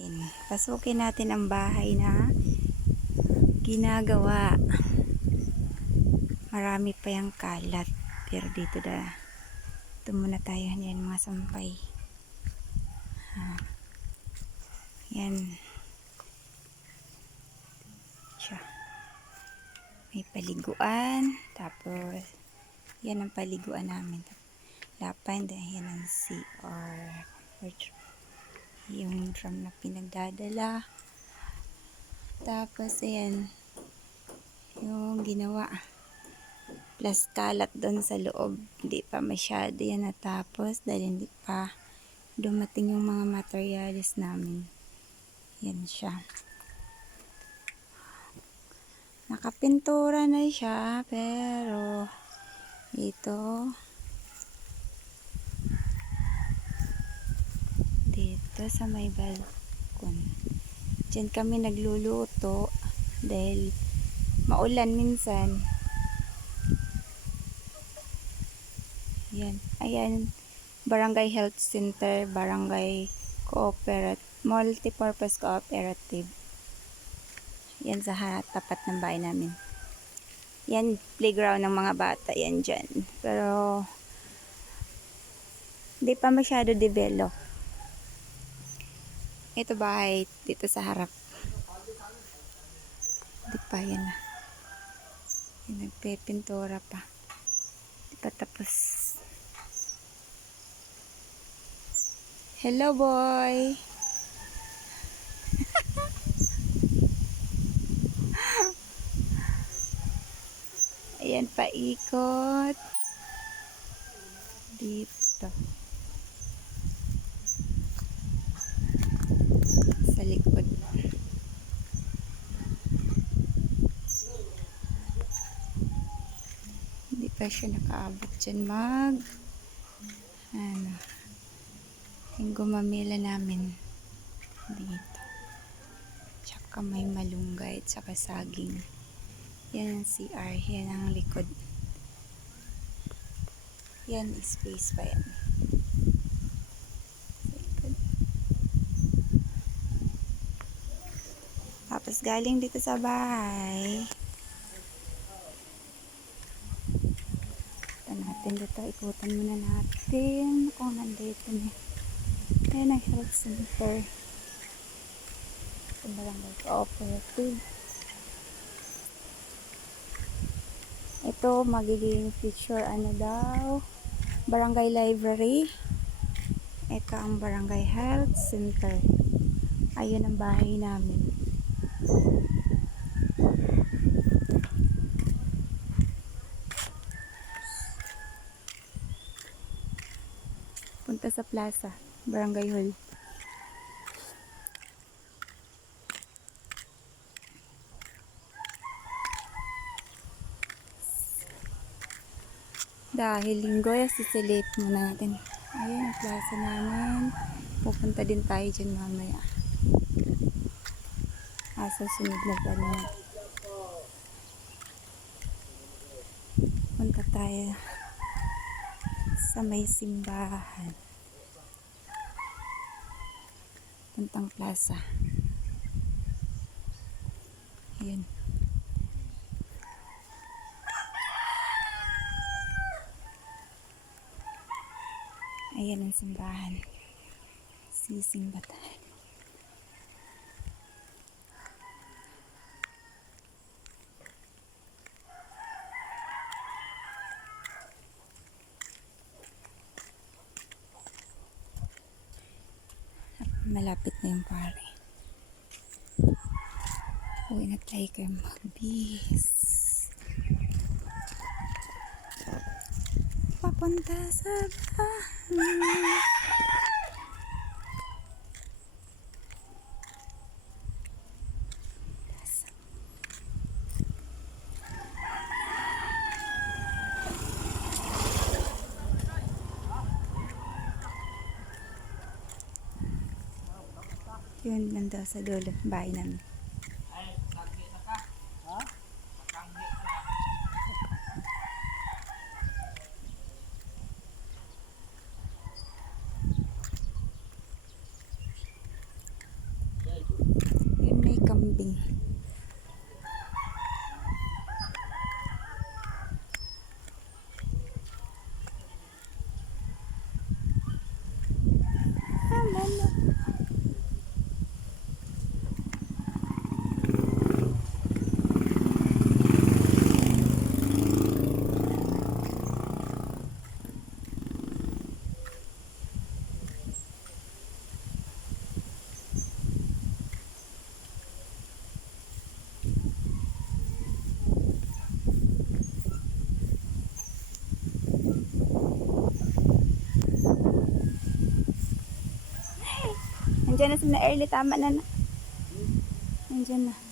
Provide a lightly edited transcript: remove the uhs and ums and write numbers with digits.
natin. Pasukin natin ang bahay na ginagawa. Marami pa yung kalat. Pero dito muna tayo. Yan mga sampay. Yan. Siya. May paliguan. Tapos, yan ang paliguan namin. Lapan. Yan ang CR. Yung drum na pinagdadala. Tapos, ayan. Yung ginawa. Plus kalat doon sa loob. Hindi pa masyado yan natapos. Dahil hindi pa dumating yung mga materials namin. Yan siya. Nakapintura na siya. Pero, ito. Dito sa may balkon. Diyan kami nagluluto dahil maulan minsan. Yan. Ayan. Barangay Health Center, Barangay Multipurpose Cooperative. Yan sa tapat ng bahay namin. Yan, playground ng mga bata. Yan dyan. Pero, hindi pa masyado develop. Ito bahay dito sa harap. Hindi pa yan na. Yan, nagpepintura pa. Hindi pa tapos. Hello boy! Ayan, paikot. Dito. Sa likod. Hindi pa siya nakaabot dyan yung gumamila namin dito. Tsaka may malunggay, tsaka saging. Yan ang CR. Yan ang likod. Yan, space pa yan. Likod. Tapos galing dito sa bahay. Ito natin dito. Ikutan muna natin kung nandito na. Ayan ang health center. Sa Barangay Cooperative. Ito magiging future Barangay Library. Ito ang Barangay Health Center. Ayun ang bahay namin. Punta sa plaza, Barangay Hall. Dahil linggo, sisilip muna natin. Ayun ang plaza namin. Pupunta din tayo dyan mamaya. Sa sunod na plan. Punta tayo sa may simbahan. Puntang plaza. Ayun. Ayan ang simbahan. Sisimba tayo. Malapit na yung pare. Uwi na tayo kayo magbihis. Papunta sa bahay. Yun lang daw sa dulo, bahay namin. Ano? Nandiyan na si na early, tama na na. Nandiyan na.